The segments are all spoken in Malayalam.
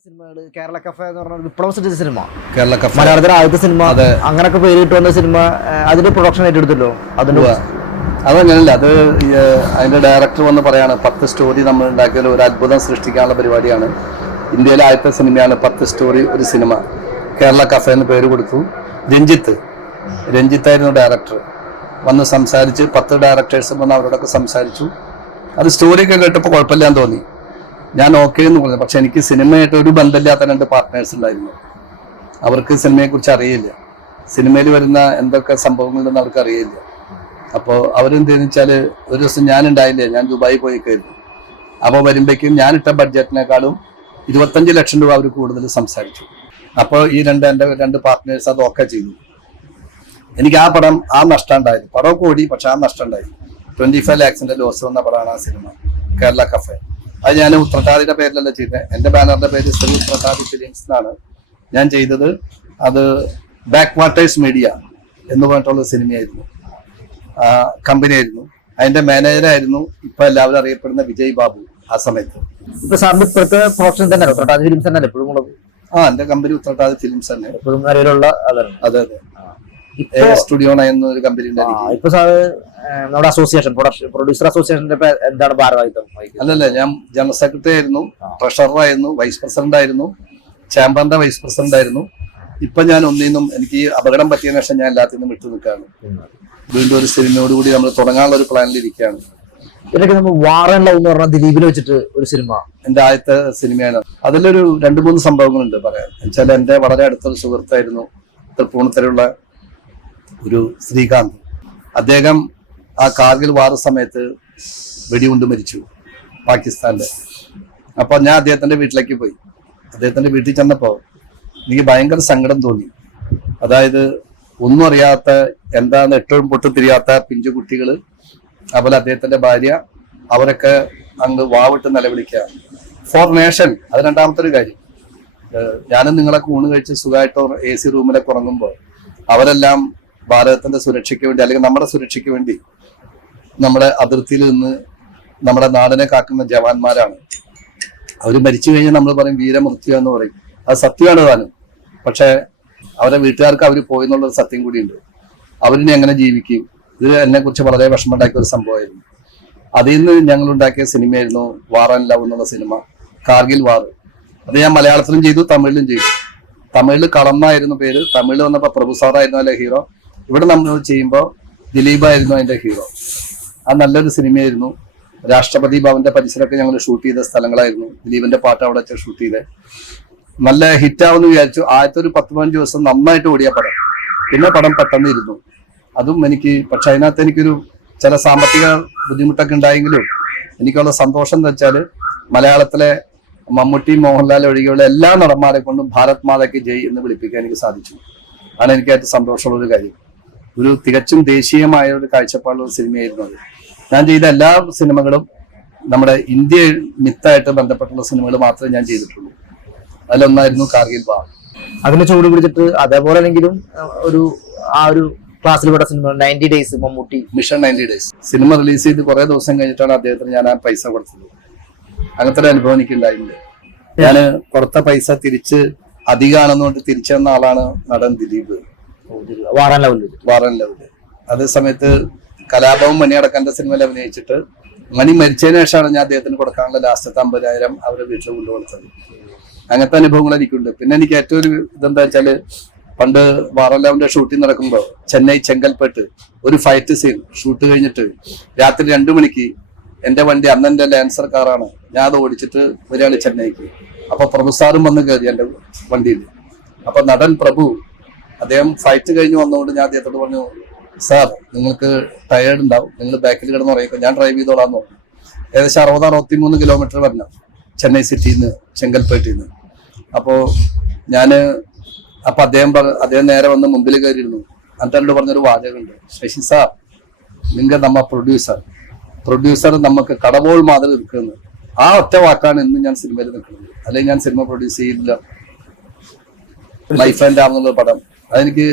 സിനിമകള് കേരള കഫേ എന്ന് പറഞ്ഞ വിപ്ലവ സൃഷ്ടിച്ച സിനിമ, കേരള കഫേ മലയാളത്തിലെ ആദ്യത്തെ സിനിമ, അങ്ങനൊക്കെ പേര് കിട്ടുന്ന സിനിമ. അതിന്റെ പ്രൊഡക്ഷൻ ഏറ്റെടുത്തല്ലോ. അതങ്ങനല്ല, അത് അതിന്റെ ഡയറക്ടർ വന്ന് പറയാണ് 10 സ്റ്റോറി നമ്മൾ ഉണ്ടാക്കിയാൽ ഒരു അത്ഭുതം സൃഷ്ടിക്കാനുള്ള പരിപാടിയാണ്. ഇന്ത്യയിലെ ആദ്യത്തെ സിനിമയാണ് 10 സ്റ്റോറി ഒരു സിനിമ. കേരള കഫേ എന്ന് പേര് കൊടുത്തു. രഞ്ജിത്തായിരുന്നു ഡയറക്ടർ. വന്ന് സംസാരിച്ച് 10 ഡയറക്ടേഴ്സും വന്ന് അവരോടൊക്കെ സംസാരിച്ചു. അത് സ്റ്റോറിയൊക്കെ കേട്ടപ്പോൾ കുഴപ്പമില്ലാന്ന് തോന്നി. ഞാൻ ഓക്കെ എന്ന് പറഞ്ഞു. പക്ഷെ എനിക്ക് സിനിമയായിട്ട് ഒരു ബന്ധമില്ലാത്ത 2 പാർട്ട്നേഴ്സ് ഉണ്ടായിരുന്നു. അവർക്ക് സിനിമയെക്കുറിച്ച് അറിയില്ല, സിനിമയിൽ വരുന്ന എന്തൊക്കെ സംഭവങ്ങളുണ്ടെന്ന് അവർക്ക് അറിയില്ല. അപ്പോൾ അവരെന്തെന്ന് വെച്ചാൽ, ഒരു ദിവസം ഞാൻ ഉണ്ടായില്ലേ, ഞാൻ ദുബായി പോയി കയറി. അപ്പോൾ വരുമ്പോഴേക്കും ഞാനിട്ട ബഡ്ജറ്റിനേക്കാളും 25 ലക്ഷം രൂപ അവർ കൂടുതൽ സംസാരിച്ചു. അപ്പോൾ ഈ എൻ്റെ 2 പാർട്ട്നേഴ്സ് അത് ഓക്കെ ചെയ്തു. എനിക്ക് ആ നഷ്ടം ഉണ്ടായിരുന്നു. പടമൊക്കെ ഓടി, പക്ഷെ ആ നഷ്ടം ഉണ്ടായി. 25 lakhs ലോസ് വന്ന പടമാണ് ആ സിനിമ കേരള കഫേ. അത് ഞാൻ ഉത്രട്ടാദിയുടെ പേരിലല്ല ചെയ്തത്. എൻ്റെ ബാനറിന്റെ പേര് ശ്രീ ഉത്രട്ടാദി ഫിലിംസ് എന്നാണ് ഞാൻ ചെയ്തത്. അത് ബാക്ക് വാട്ടേഴ്സ് മീഡിയ എന്ന് പറഞ്ഞിട്ടുള്ള സിനിമയായിരുന്നു, കമ്പനിയായിരുന്നു. അതിന്റെ മാനേജറായിരുന്നു ഇപ്പൊ എല്ലാവരും അറിയപ്പെടുന്ന വിജയ് ബാബു. ആ സമയത്ത് ഇപ്പൊ സാറിന്റെ ഇപ്പോഴത്തെ പ്രൊഡക്ഷൻ തന്നെ ഉത്രട്ടാദി ഫിലിംസ് തന്നെ എപ്പോഴും ഉള്ളത്? എന്റെ കമ്പനി ഉത്രട്ടാദി ഫിലിംസ് തന്നെ എപ്പോഴും നിലവിലുള്ള. അതെ. സ്റ്റുഡിയോ എന്നൊരു കമ്പനി ഇപ്പൊ സാറ് നമ്മുടെ അസോസിയേഷൻ പ്രൊഡ്യൂസർ അസോസിയേഷന്റെ എന്താണ് ഭാരവാഹിത്വം? അല്ലല്ല, ഞാൻ ജനറൽ സെക്രട്ടറി ആയിരുന്നു, ട്രഷററായിരുന്നു, വൈസ് പ്രസിഡന്റ് ആയിരുന്നു, ചാമ്പറിന്റെ വൈസ് പ്രസിഡന്റ് ആയിരുന്നു. ഇപ്പൊ ഞാൻ ഒന്നിനും, എനിക്ക് അപകടം പറ്റിയതിനു ശേഷം ഞാൻ എല്ലാത്തിനും വിട്ടു നിൽക്കുകയാണ്. വീണ്ടും ഒരു സിനിമയോടുകൂടി നമ്മൾ തുടങ്ങാനുള്ള ഒരു പ്ലാനിൽ ഇരിക്കുകയാണ്. ഇതിനൊക്കെ നമ്മൾ വാർ ആൻഡ് ലവ് എന്ന് പറഞ്ഞ ദിലീപിനെ വെച്ചിട്ട് ഒരു സിനിമ, എന്റെ ആദ്യത്തെ സിനിമയാണ്. അതിലൊരു 2-3 സംഭവങ്ങളുണ്ട് പറയാൻ. എന്നുവെച്ചാൽ എന്റെ വളരെ അടുത്തൊരു സുഹൃത്തായിരുന്നു തൃപ്പൂണിത്തരയുള്ള ഒരു ശ്രീകാന്ത്. അദ്ദേഹം ആ കാർഗിൽ വാർ സമയത്ത് വെടികൊണ്ട് മരിച്ചു പാകിസ്ഥാനില്. അപ്പൊ ഞാൻ അദ്ദേഹത്തിന്റെ വീട്ടിലേക്ക് പോയി. അദ്ദേഹത്തിന്റെ വീട്ടിൽ ചെന്നപ്പോൾ എനിക്ക് ഭയങ്കര സങ്കടം തോന്നി. അതായത് ഒന്നും അറിയാത്ത, എന്താണ് എട്ടും പൊട്ടും തിരിയാത്ത പിഞ്ചു കുട്ടികള്, അതുപോലെ അദ്ദേഹത്തിന്റെ ഭാര്യ, അവരൊക്കെ അങ്ങ് വാവിട്ട് നിലവിളിക്കുക ഫോർ നേഷൻ. അത് രണ്ടാമത്തെ ഒരു കാര്യം. ഞാനും നിങ്ങളൊക്കെ ഊണ് കഴിച്ച് സുഖമായിട്ട് AC റൂമിലൊക്കെ ഉറങ്ങുമ്പോൾ അവരെല്ലാം ഭാരതത്തിന്റെ സുരക്ഷയ്ക്ക് വേണ്ടി, അല്ലെങ്കിൽ നമ്മുടെ സുരക്ഷയ്ക്ക് വേണ്ടി നമ്മുടെ അതിർത്തിയിൽ നിന്ന് നമ്മുടെ നാടിനെ കാക്കുന്ന ജവാന്മാരാണ്. അവർ മരിച്ചു കഴിഞ്ഞാൽ നമ്മൾ പറയും വീരമൃത്യു എന്ന് പറയും. അത് സത്യമാണ് താനും. പക്ഷെ അവരെ വീട്ടുകാർക്ക് അവർ പോയി എന്നുള്ളൊരു സത്യം കൂടിയുണ്ട്. അവരിനി എങ്ങനെ ജീവിക്കും? ഇത് എന്നെ കുറിച്ച് വളരെ വിഷമമുണ്ടാക്കിയ ഒരു സംഭവമായിരുന്നു. അതിൽ നിന്ന് ഞങ്ങൾ ഉണ്ടാക്കിയ സിനിമയായിരുന്നു വാർ ആൻഡ് ലവ് എന്നുള്ള സിനിമ, കാർഗിൽ വാർ. അത് ഞാൻ മലയാളത്തിലും ചെയ്തു, തമിഴിലും ചെയ്തു. തമിഴിൽ കളന്നായിരുന്നു പേര്. തമിഴിൽ വന്നപ്പോൾ പ്രഭു സാറായിരുന്നു അതിലെ ഹീറോ. ഇവിടെ നമ്മൾ ചെയ്യുമ്പോൾ ദിലീപായിരുന്നു അതിന്റെ ഹീറോ. അത് നല്ലൊരു സിനിമയായിരുന്നു. രാഷ്ട്രപതി ഭവന്റെ പരിസരമൊക്കെ ഞങ്ങൾ ഷൂട്ട് ചെയ്ത സ്ഥലങ്ങളായിരുന്നു. ദിലീപിന്റെ പാട്ട് അവിടെ വെച്ച് ഷൂട്ട് ചെയ്തത്. നല്ല ഹിറ്റാവെന്ന് വിചാരിച്ചു. ആദ്യത്തെ ഒരു 10-15 ദിവസം നന്നായിട്ട് ഓടിയ പടം. പിന്നെ പടം പെട്ടെന്ന് ഇരുന്നു. അതും എനിക്ക്, പക്ഷെ അതിനകത്ത് എനിക്കൊരു ചില സാമ്പത്തിക ബുദ്ധിമുട്ടൊക്കെ ഉണ്ടായെങ്കിലും എനിക്കുള്ള സന്തോഷം എന്ന് വെച്ചാൽ മലയാളത്തിലെ മമ്മൂട്ടി, മോഹൻലാൽ ഒഴികെയുള്ള എല്ലാ നടന്മാരെ കൊണ്ടും ഭാരത് മാതയ്ക്ക് ജയ് എന്ന് വിളിപ്പിക്കാൻ എനിക്ക് സാധിച്ചു. ആണ് എനിക്കായിട്ട് സന്തോഷമുള്ളൊരു കാര്യം. ഒരു തികച്ചും ദേശീയമായ ഒരു കാഴ്ചപ്പാടുള്ള ഒരു സിനിമയായിരുന്നു അത്. ഞാൻ ചെയ്ത എല്ലാ സിനിമകളും നമ്മുടെ ഇന്ത്യ മിത്തായിട്ട് ബന്ധപ്പെട്ടുള്ള സിനിമകൾ മാത്രമേ ഞാൻ ചെയ്തിട്ടുള്ളൂ. അതിലൊന്നായിരുന്നു കാർഗിൽ വാർ. അതിനെ ചൂട് പിടിച്ചിട്ട് അതേപോലെ ആണെങ്കിലും ഒരു ക്ലാസ്സിൽപ്പെട്ട cinema 90 days Mammootty, mission 90 days cinema release ചെയ്ത് കുറെ ദിവസം കഴിഞ്ഞിട്ടാണ് അദ്ദേഹത്തിന് ഞാൻ ആ പൈസ കൊടുത്തത്. അങ്ങനത്തെ ഒരു അനുഭവം എനിക്ക് ഉണ്ടായിട്ടുണ്ട്. ഞാന് കൊടുത്ത പൈസ തിരിച്ച് അധികമാണെന്നുകൊണ്ട് തിരിച്ചു തന്ന ആളാണ് നടൻ ദിലീപ്. War and love. അതേ സമയത്ത് കലാപവും മണിയടക്കന്റെ സിനിമയിൽ അഭിനയിച്ചിട്ട് മണി മരിച്ചതിന് ശേഷമാണ് ഞാൻ അദ്ദേഹത്തിന് കൊടുക്കാനുള്ള ലാസ്റ്റത്തെ 50,000 അവരുടെ വീട്ടിൽ കൊണ്ടുകൊടുത്തത്. അങ്ങനത്തെ അനുഭവങ്ങൾ എനിക്കുണ്ട്. പിന്നെ എനിക്ക് ഏറ്റവും ഒരു ഇതെന്താ വെച്ചാല്, പണ്ട് വാർ ആൻഡ് ലവിന്റെ ഷൂട്ടിംഗ് നടക്കുമ്പോൾ ചെന്നൈ ചെങ്കൽപ്പെട്ട് ഒരു ഫൈറ്റ് സീൻ ഷൂട്ട് കഴിഞ്ഞിട്ട് രാത്രി 2 മണിക്ക് എന്റെ വണ്ടി, അന്ന് എന്റെ ലാൻസർ കാറാണ്, ഞാൻ അത് ഓടിച്ചിട്ട് വരികയാണ് ചെന്നൈക്ക്. അപ്പൊ പ്രഭു സാറും വന്ന് കയറി എന്റെ വണ്ടിയിൽ. അപ്പൊ നടൻ പ്രഭു, അദ്ദേഹം ഫൈറ്റ് കഴിഞ്ഞ് വന്നുകൊണ്ട് ഞാൻ അദ്ദേഹത്തോട് പറഞ്ഞു, സാർ നിങ്ങൾക്ക് ടയേർഡ് ഉണ്ടാവും, നിങ്ങൾ ബാക്കിൽ കിടന്ന് പറയുമ്പോൾ ഞാൻ ഡ്രൈവ് ചെയ്തോളാന്ന് പറഞ്ഞു. ഏകദേശം 60-63 കിലോമീറ്റർ വരണം ചെന്നൈ സിറ്റിയിൽ നിന്ന്, ചെങ്കൽപ്പേട്ടിൽ നിന്ന്. അപ്പോൾ അദ്ദേഹം നേരെ വന്ന് മുമ്പിൽ കയറിയിരുന്നു. എന്നിട്ട് പറഞ്ഞൊരു വാചകമുണ്ട്, ശശി സാർ നിങ്ങൾ നമ്മ പ്രൊഡ്യൂസർ നമുക്ക് കടവോൾ മാതിരി നിൽക്കുന്നത്. ആ ഒറ്റ വാക്കാണ് ഇന്ന് ഞാൻ സിനിമയിൽ നിൽക്കുന്നത്. അല്ലെങ്കിൽ ഞാൻ സിനിമ പ്രൊഡ്യൂസ് ചെയ്യില്ല. ലൈഫ് ആൻഡ് ഡാം എന്നുള്ള പടം അതെനിക്ക്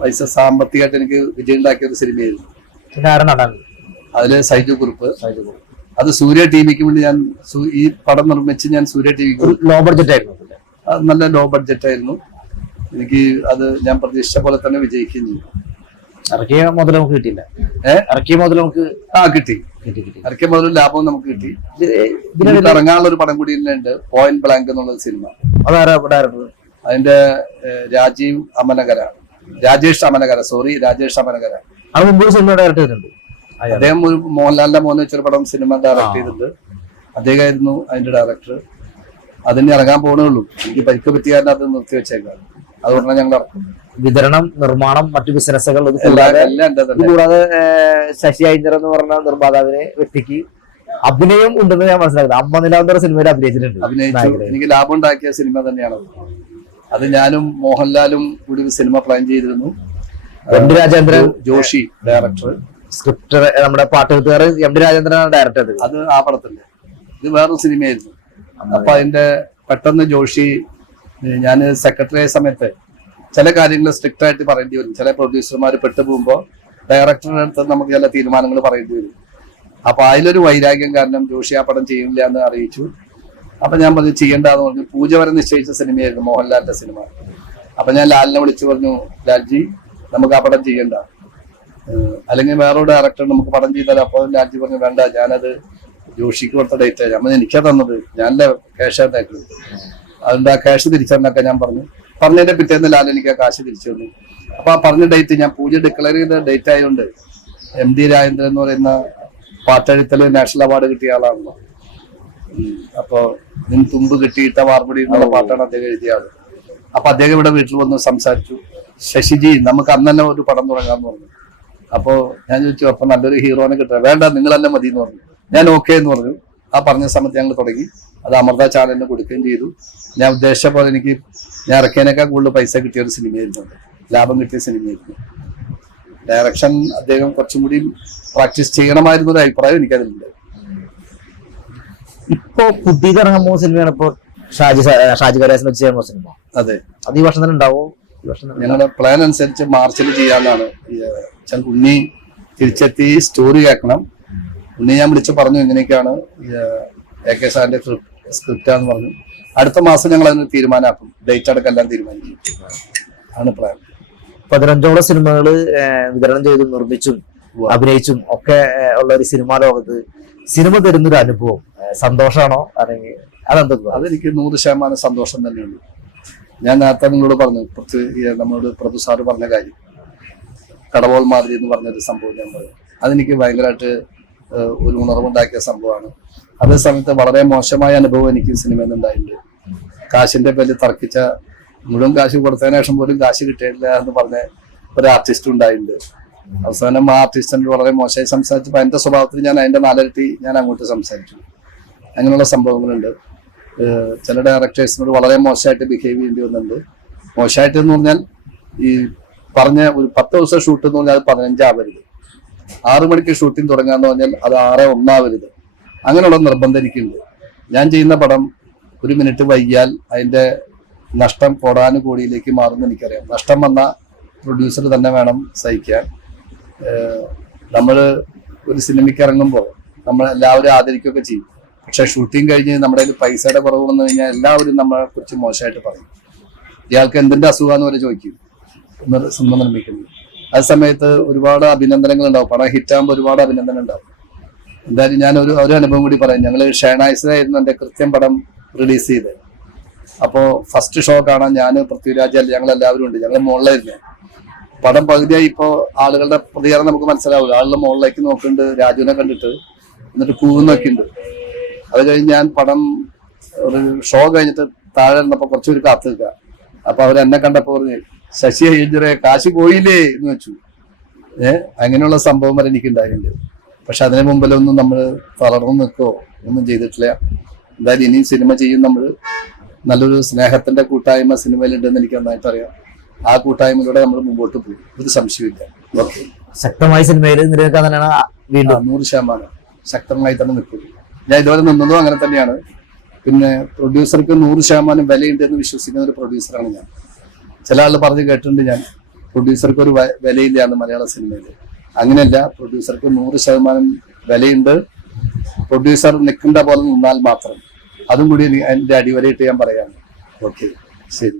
പൈസ സാമ്പത്തികമായിട്ട് എനിക്ക് വിജയം ഉണ്ടാക്കിയ ഒരു സിനിമയായിരുന്നു. അതില് സൈജു കുറുപ്പ്, അത് സൂര്യ ടിവിക്ക് വേണ്ടി ഞാൻ ഈ പടം നിർമ്മിച്ച് ഞാൻ സൂര്യ ടിവിക്ക് ലോ ബഡ്ജറ്റ് ആയിരുന്നു. അത് നല്ല ലോ ബഡ്ജറ്റ് ആയിരുന്നു. എനിക്ക് അത് ഞാൻ പ്രതീക്ഷിച്ച പോലെ തന്നെ വിജയിക്കുകയും ചെയ്തു. ഇറക്കിയ മുതൽ നമുക്ക് കിട്ടിയില്ല. ഇറക്കിയ മുതൽ നമുക്ക് കിട്ടി. ഇറക്കിയ മുതൽ ലാഭവും നമുക്ക് കിട്ടി. ഇറങ്ങാനുള്ള ഒരു പടം കൂടി ഉണ്ട്, പോയിന്റ് ബ്ലാങ്ക് എന്നുള്ള സിനിമ. അതാരാ ഡയറക്ടർ? അതിന്റെ രാജേഷ് അമനകര. അത് മുമ്പ് സിനിമ ഡയറക്ട് ചെയ്തിട്ടുണ്ട്. അദ്ദേഹം ഒരു മോഹൻലാലിന്റെ മോനെ വെച്ചൊരു പടം സിനിമ ഡയറക്ട് ചെയ്തിട്ടുണ്ട്. അദ്ദേഹമായിരുന്നു അതിന്റെ ഡയറക്ടർ. അതിന് ഇറങ്ങാൻ പോകണേ ഉള്ളൂ. എനിക്ക് പരിക്ക് പറ്റിയ കാരണം അത് നിർത്തി വെച്ചേക്കാം. അതുകൊണ്ടാണ് ഞങ്ങൾ ഇറക്കും. വിതരണം, നിർമ്മാണം, മറ്റു ബിസിനസ്സുകൾ എല്ലാം കൂടാതെ ശശി അയ്യർ എന്ന് പറഞ്ഞ നിർമ്മാതാവിനെ വ്യക്തിക്ക് അഭിനയം ഉണ്ടെന്ന് ഞാൻ മനസ്സിലാക്കുന്നത്. അമ്മ നിലാന്തര സിനിമയിൽ അഭിനയിച്ചു. എനിക്ക് ലാഭം ഉണ്ടാക്കിയ സിനിമ തന്നെയാണ് അത്. ഞാനും മോഹൻലാലും കൂടി സിനിമ പ്ലാൻ ചെയ്തിരുന്നു. M D Rajendran Joshi director, script നമ്മുടെ പാട്ടെഴുത്തുകാർ എം ഡി രാജേന്ദ്രനാണ് ഡയറക്ടർ. അത് ആ പടത്തിന്റെ ഇത് വേറൊരു സിനിമയായിരുന്നു. അപ്പൊ അതിന്റെ പെട്ടെന്ന് ജോഷി, ഞാൻ സെക്രട്ടറി ആയ സമയത്ത് ചില കാര്യങ്ങൾ സ്ട്രിക്റ്റ് ആയിട്ട് പറയേണ്ടി വരും. ചില പ്രൊഡ്യൂസർമാർ പെട്ടുപോകുമ്പോൾ ഡയറക്ടറുടെ അടുത്ത് നമുക്ക് ചില തീരുമാനങ്ങൾ പറയേണ്ടി വരും. അപ്പൊ അതിലൊരു വൈരാഗ്യം കാരണം ജോഷി ആ പടം ചെയ്യില്ല എന്ന് അറിയിച്ചു. അപ്പൊ ഞാൻ പറഞ്ഞു ചെയ്യണ്ടെന്ന് പറഞ്ഞു. പൂജ വരെ നിശ്ചയിച്ച സിനിമയായിരുന്നു മോഹൻലാലിന്റെ സിനിമ. അപ്പൊ ഞാൻ ലാലിനെ വിളിച്ചു പറഞ്ഞു, ലാൽജി നമുക്ക് ആ പടം ചെയ്യണ്ട, അല്ലെങ്കിൽ വേറൊരു ഡയറക്ടർ നമുക്ക് പടം ചെയ്താലോ. അപ്പൊ ലാൽജി പറഞ്ഞു വേണ്ട, ഞാനത് ജോഷിക്ക് കൊടുത്ത ഡേറ്റ് നമ്മൾ എനിക്കാ തന്നത്, ഞാനല്ല ക്യാഷ് ആയിരുന്നു. അതുകൊണ്ട് ആ ക്യാഷ് തിരിച്ചെന്നൊക്കെ ഞാൻ പറഞ്ഞതിന്റെ പിറ്റേന്ന് ലാൽ എനിക്ക് ആ കാശ് തിരിച്ചു തന്നു. അപ്പൊ ആ പറഞ്ഞ ഡേറ്റ് ഞാൻ പൂജ ഡിക്ലെയർ ചെയ്ത ഡേറ്റ് ആയതുകൊണ്ട് എം ഡി രാജേന്ദ്രൻ എന്ന് പറയുന്ന പാട്ടെഴുത്തല് നാഷണൽ അവാർഡ് കിട്ടിയ ആളാണല്ലോ. അപ്പൊ നിൻ തുമ്പ് കിട്ടിയിട്ട വാർമുടി എന്നുള്ള പാട്ടാണ് അദ്ദേഹം എഴുതിയ ആള്. അപ്പൊ അദ്ദേഹം ഇവിടെ വീട്ടിൽ വന്ന് സംസാരിച്ചു, ശശിജി നമുക്ക് അന്ന് തന്നെ ഒരു പടം തുടങ്ങാന്ന് പറഞ്ഞു. അപ്പൊ ഞാൻ ചോദിച്ചു, അപ്പൊ നല്ലൊരു ഹീറോനെ കിട്ടുക, വേണ്ട നിങ്ങൾ തന്നെ മതി എന്ന് പറഞ്ഞു. ഞാൻ ഓക്കെ എന്ന് പറഞ്ഞു. ആ പറഞ്ഞ സമയത്ത് ഞങ്ങൾ തുടങ്ങി. അത് അമൃത ചാനലിന് കൊടുക്കുകയും ചെയ്തു. ഞാൻ ഉദ്ദേശിച്ച പോലെ എനിക്ക് ഞാൻ ഇറക്കിയതിനേക്കാൾ കൂടുതൽ പൈസ കിട്ടിയ ഒരു സിനിമയായിരുന്നു, ലാഭം കിട്ടിയ സിനിമയായിരുന്നു. ഡയറക്ഷൻ അദ്ദേഹം കുറച്ചും കൂടി പ്രാക്ടീസ് ചെയ്യണമായിരുന്ന ഒരു അഭിപ്രായം എനിക്കതിലുണ്ട്. ഇപ്പൊ പുതിയത് ഇറങ്ങാൻ പോകുന്ന സിനിമയാണ് ഇപ്പൊ ഷാജി കൈലാസിനെ വെച്ച് ചെയ്യാൻ പോകുന്ന സിനിമ. അതെ, അത് ഈ വർഷം തന്നെ ഉണ്ടാവോ? ഞങ്ങളുടെ പ്ലാൻ അനുസരിച്ച് മാർച്ചിൽ ചെയ്യാനാണ്. ഉണ്ണി തിരിച്ചെത്തി സ്റ്റോറി കേൾക്കണം. ഉണ്ണി ഞാൻ വിളിച്ച് പറഞ്ഞു ഇങ്ങനെയൊക്കെയാണ് AK സാറിന്റെ സ്ക്രിപ്റ്റാന്ന് പറഞ്ഞു. അടുത്ത മാസം ഞങ്ങൾ അതിന് തീരുമാനമാക്കും. ഡേറ്റ് അടക്കം തീരുമാനിക്കും. ആണ് പ്ലാൻ. 15ഓളം സിനിമകൾ വിതരണം ചെയ്തും നിർമ്മിച്ചും അഭിനയിച്ചും ഒക്കെ ഉള്ള ഒരു സിനിമാ ലോകത്ത് സിനിമ തരുന്നൊരു അനുഭവം സന്തോഷമാണോ അല്ലെങ്കിൽ അതെന്താ? അതെനിക്ക് 100% സന്തോഷം തന്നെയുള്ളൂ. ഞാൻ നേരത്തെ നിങ്ങളോട് പറഞ്ഞു, നമ്മളോട് പ്രഭു സാറ് പറഞ്ഞ കാര്യം, കടവോൾ മാതിരി എന്ന് പറഞ്ഞൊരു സംഭവം ഞാൻ പറഞ്ഞു. അതെനിക്ക് ഭയങ്കരമായിട്ട് ഒരു ഉണർവുണ്ടാക്കിയ സംഭവമാണ്. അതേ സമയത്ത് വളരെ മോശമായ അനുഭവം എനിക്ക് സിനിമയിൽ നിന്നുണ്ടായിട്ടുണ്ട്. കാശിന്റെ പേരിൽ തർക്കിച്ച, മുഴുവൻ കാശ് കൊടുത്തതിന് ശേഷം പോലും കാശ് കിട്ടിയില്ല എന്ന് പറഞ്ഞ ഒരു ആർട്ടിസ്റ്റ് ഉണ്ടായിട്ടുണ്ട്. അവസാനം ആ ആർട്ടിസ്റ്റിനോട് വളരെ മോശമായി സംസാരിച്ചപ്പോൾ എന്റെ സ്വഭാവത്തിൽ ഞാൻ അതിന്റെ 4 ഇരട്ടി ഞാൻ അങ്ങോട്ട് സംസാരിച്ചു. അങ്ങനെയുള്ള സംഭവങ്ങളുണ്ട്. ചില ഡയറക്ടേഴ്സിനോട് വളരെ മോശമായിട്ട് ബിഹേവ് ചെയ്യേണ്ടി വന്നിട്ടുണ്ട്. മോശമായിട്ട് എന്ന് പറഞ്ഞാൽ ഈ പറഞ്ഞ ഒരു 10 ദിവസം ഷൂട്ട് എന്ന് പറഞ്ഞാൽ അത് 15 ആവരുത്. 6 മണിക്ക് ഷൂട്ടിംഗ് തുടങ്ങാന്ന് പറഞ്ഞാൽ അത് 6:01 ആവരുത്. അങ്ങനെയുള്ള നിർബന്ധം എനിക്കുണ്ട്. ഞാൻ ചെയ്യുന്ന പടം 1 മിനിറ്റ് വൈകിയാൽ അതിന്റെ നഷ്ടം കോടാനുകോടിയിലേക്ക് മാറുമെന്ന് എനിക്കറിയാം. നഷ്ടം വന്ന പ്രൊഡ്യൂസർ തന്നെ വേണം സഹിക്കാൻ. നമ്മൾ ഒരു സിനിമയ്ക്ക് ഇറങ്ങുമ്പോൾ നമ്മൾ എല്ലാവരും ആദരിക്കുകയൊക്കെ ചെയ്യും. പക്ഷെ ഷൂട്ടിംഗ് കഴിഞ്ഞ് നമ്മുടെ കയ്യിൽ പൈസയുടെ കുറവ് വന്നു കഴിഞ്ഞാൽ എല്ലാവരും നമ്മളെ കുറിച്ച് മോശമായിട്ട് പറയും. ഇയാൾക്ക് എന്തിന്റെ അസുഖമാണെന്ന് വരെ ചോദിക്കും സിനിമ നിർമ്മിക്കുന്നത്. ആ സമയത്ത് ഒരുപാട് അഭിനന്ദനങ്ങൾ ഉണ്ടാവും. പടം ഹിറ്റാകുമ്പോൾ ഒരുപാട് അഭിനന്ദനം ഉണ്ടാവും. എന്തായാലും ഞാൻ ഒരു അനുഭവം കൂടി പറയാം. ഞങ്ങൾ ഷേണായിസിലായിരുന്നു എൻ്റെ കൃത്യം പടം റിലീസ് ചെയ്തത്. അപ്പോൾ ഫസ്റ്റ് ഷോ കാണാൻ ഞാൻ, പൃഥ്വിരാജ്, ഞങ്ങളെല്ലാവരും ഉണ്ട്. ഞങ്ങൾ മുകളിലായിരുന്നു. പടം പകുതിയായി ഇപ്പോൾ ആളുകളുടെ പ്രതികരണം നമുക്ക് മനസ്സിലാവില്ല. ആളുകൾ മുകളിലേക്ക് നോക്കുന്നുണ്ട്, രാജുവിനെ കണ്ടിട്ട്, എന്നിട്ട് കൂന്നൊക്കെ ഉണ്ട്. അത് കഴിഞ്ഞ് ഞാൻ പടം ഒരു ഷോ കഴിഞ്ഞിട്ട് താഴെ ഇരുന്നപ്പോൾ കുറച്ചുപേര് കാത്തു നിൽക്കുക. അപ്പൊ അവരെന്നെ കണ്ടപ്പോൾ പറഞ്ഞ്, ശശി അയ്യരെ കാശ് പോയില്ലേ എന്ന് വെച്ചു. അങ്ങനെയുള്ള സംഭവം വരെ എനിക്ക് ഉണ്ടായിട്ടുണ്ട്. പക്ഷെ അതിന് മുമ്പിലൊന്നും നമ്മൾ തളർന്നു നിൽക്കുകയോ ഒന്നും ചെയ്തിട്ടില്ല. എന്തായാലും ഇനിയും സിനിമ ചെയ്യും. നമ്മൾ നല്ലൊരു സ്നേഹത്തിന്റെ കൂട്ടായ്മ സിനിമയിലുണ്ടെന്ന് എനിക്ക് നന്നായിട്ട് അറിയാം. ആ കൂട്ടായ്മയിലൂടെ നമ്മൾ മുമ്പോട്ട് പോകും, ഒരു സംശയമില്ല. ഓക്കെ, ശക്തമായി സിനിമയിൽ നിലനിൽക്കാൻ തന്നെയാണ് വീണ്ടും 100% ശക്തമായി തന്നെ നിൽക്കും. ഞാൻ ഇതുവരെ നിന്നതും അങ്ങനെ തന്നെയാണ്. പിന്നെ പ്രൊഡ്യൂസർക്ക് 100% വിലയുണ്ട് എന്ന് വിശ്വസിക്കുന്ന ഒരു പ്രൊഡ്യൂസറാണ് ഞാൻ. ചില ആൾ പറഞ്ഞ് കേട്ടിട്ടുണ്ട്, ഞാൻ പ്രൊഡ്യൂസർക്ക് ഒരു വിലയില്ലാന്ന് മലയാള സിനിമയിൽ. അങ്ങനെയല്ല, പ്രൊഡ്യൂസർക്ക് 100% വിലയുണ്ട്. പ്രൊഡ്യൂസർ നിൽക്കേണ്ട പോലെ നിന്നാൽ മാത്രം. അതും കൂടി എന്റെ അടിവരയിട്ട് ഞാൻ പറയാണ്. ഓക്കെ, ശരി.